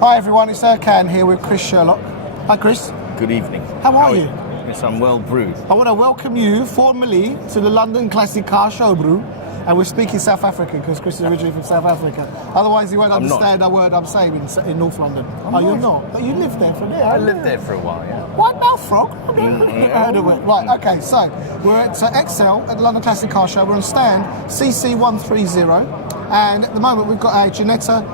Hi everyone, it's Erkan here with Chris Sherlock. Hi Chris. Good evening. How are you? Yes, I'm well brewed. I want to welcome you formally to the London Classic Car Show, Brew. And we're speaking South African because Chris is originally from South Africa. Otherwise, he won't understand a word I'm saying in North London. You're not? But you lived there for I lived there for a while, yeah. White mouth frog? Heard of it. Right, okay, so we're at Excel at the London Classic Car Show. We're on stand CC130. And at the moment, we've got a Ginetta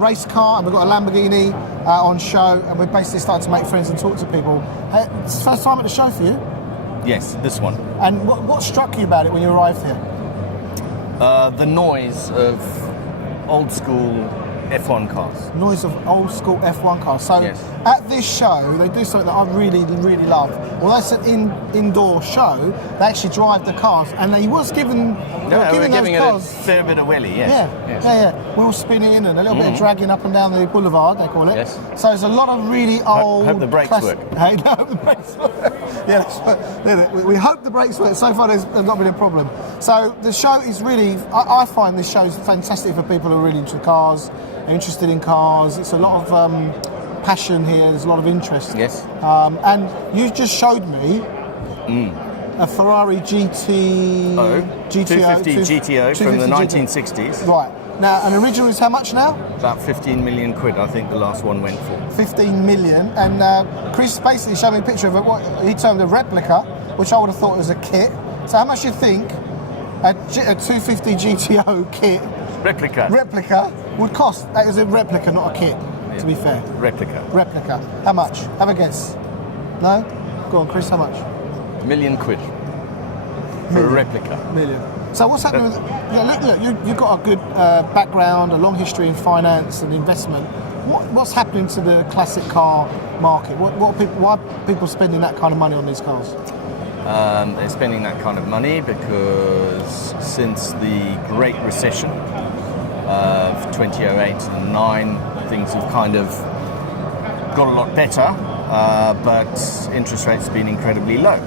race car and we've got a Lamborghini on show. And we're basically starting to make friends and talk to people. It's the first time at the show for you? Yes, this one. And what struck you about it when you arrived here? The noise of old school F1 cars. Noise of old school F1 cars. So yes. At this show, they do something that I really, really love. Although it's an indoor show, they actually drive the cars, and they was giving giving those cars it a fair bit of willy, yes. Yeah. Wheel spinning and a little bit of dragging up and down the boulevard, they call it. Yes. So there's a lot of really old. Hope the brakes work. Hey, no, the brakes work. Yeah, we hope the brakes work. So far, there's not been a problem. So the show is really, I find this show is fantastic for people who are really into cars, interested in cars. It's a lot of passion here. There's a lot of interest. Yes. And you just showed me a Ferrari GTO 250 GTO from the 1960s. Right. Now, an original is how much now? About 15 million quid, I think the last one went for. 15 million. And Chris basically showed me a picture of it, what he termed a replica, which I would have thought was a kit. So how much do you think a 250 GTO kit replica would cost? That is a replica, not a kit, to be fair. Replica. How much? Have a guess. No? Go on, Chris, how much? £1 million for a replica. Million. So what's happening with... Look, you've got a good background, a long history in finance and investment. What's happening to the classic car market? Why are people spending that kind of money on these cars? They're spending that kind of money because since the Great Recession of 2008 and 9, things have kind of got a lot better, but interest rates have been incredibly low.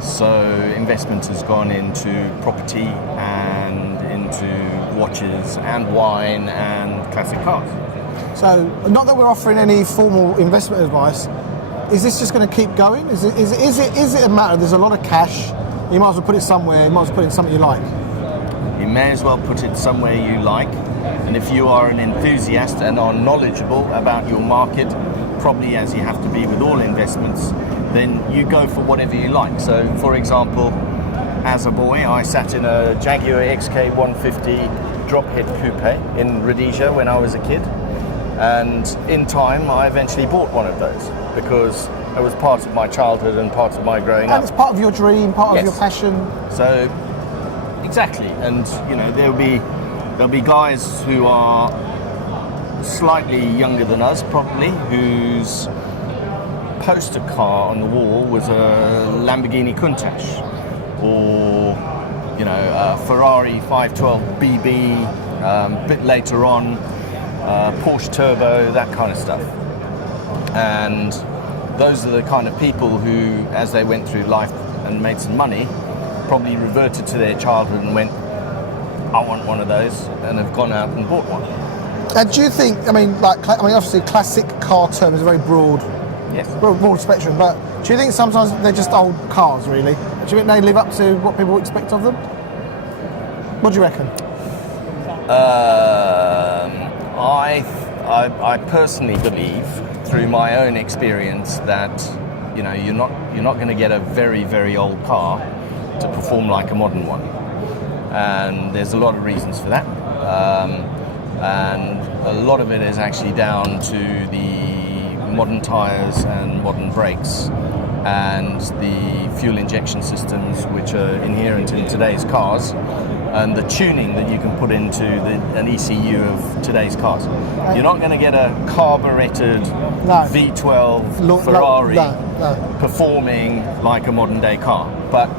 So investment has gone into property and into watches and wine and classic cars. So, not that we're offering any formal investment advice, is this just going to keep going? Is it a matter, there's a lot of cash, you might as well put it somewhere, you might as well put it in something you like? You may as well put it somewhere you like, and if you are an enthusiast and are knowledgeable about your market, probably as you have to be with all investments, then you go for whatever you like. So, for example, as a boy, I sat in a Jaguar XK150 drop-head coupe in Rhodesia when I was a kid, and in time I eventually bought one of those because it was part of my childhood and part of my growing up. And it's part of your dream, part of your passion. So, exactly, and you know there'll be guys who are slightly younger than us, probably, whose poster car on the wall was a Lamborghini Countach, or you know, a Ferrari 512 BB. A bit later on, Porsche Turbo, that kind of stuff. And those are the kind of people who, as they went through life and made some money, probably reverted to their childhood and went, I want one of those, and have gone out and bought one. And do you think, obviously classic car term is a very broad spectrum, but do you think sometimes they're just old cars, really? Do you think they live up to what people expect of them? What do you reckon? I personally believe, through my own experience, that you know you're not going to get a very, very old car to perform like a modern one, and there's a lot of reasons for that, and a lot of it is actually down to the modern tyres and modern brakes and the fuel injection systems which are inherent in today's cars, and the tuning that you can put into an ECU of today's cars. You're not going to get a carburetted V12 Ferrari performing like a modern day car. But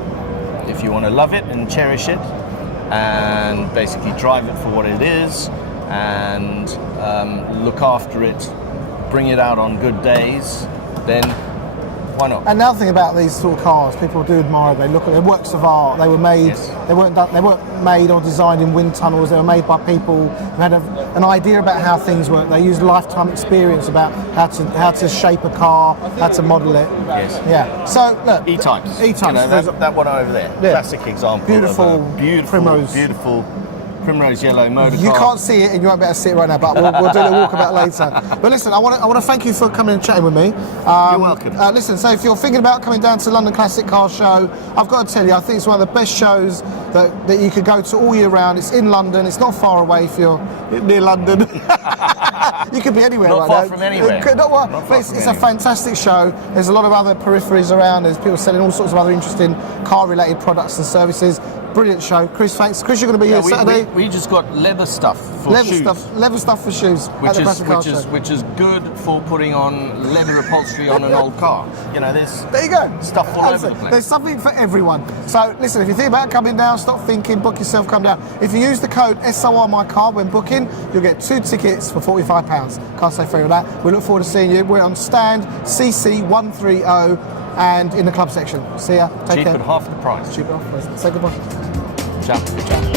if you want to love it and cherish it and basically drive it for what it is and look after it, bring it out on good days, then Why not? Another thing about these sort of cars, people do admire. They look at them, works of art. They were made. Yes. They weren't made or designed in wind tunnels. They were made by people who had an idea about how things work. They used lifetime experience about how to shape a car, how to model it. Yes. Yeah. So look, E-types. E-types. You know, that one over there. Yeah. Classic example. Beautiful of a beautiful, primrose. beautiful primrose yellow motor You car. can't see it, and you won't be able to see it right now. But we'll do a walkabout later. But listen, I want to thank you for coming and chatting with me. You're welcome. Listen, so if you're thinking about coming down to London Classic Car Show, I've got to tell you, I think it's one of the best shows that you could go to all year round. It's in London. It's not far away if you're near London. You could be anywhere Not right far now. from anywhere. It's a fantastic show. There's a lot of other peripheries around. There's people selling all sorts of other interesting car-related products and services. Brilliant show. Chris, thanks. Chris, you're going to be here Saturday. We just got leather stuff for shoes. Leather stuff for shoes. Which is good for putting on leather upholstery on an old car. You know, there you go. Stuff all over the place. There's something for everyone. So listen, if you think about coming down, stop thinking, book yourself, come down. If you use the code SORMyCar when booking, you'll get 2 tickets for £45. Can't say free with that. We look forward to seeing you. We're on stand CC130 and in the club section. See ya. Take care. Cheap at half the price. Cheap at half the price. Say goodbye. Ciao. Ciao.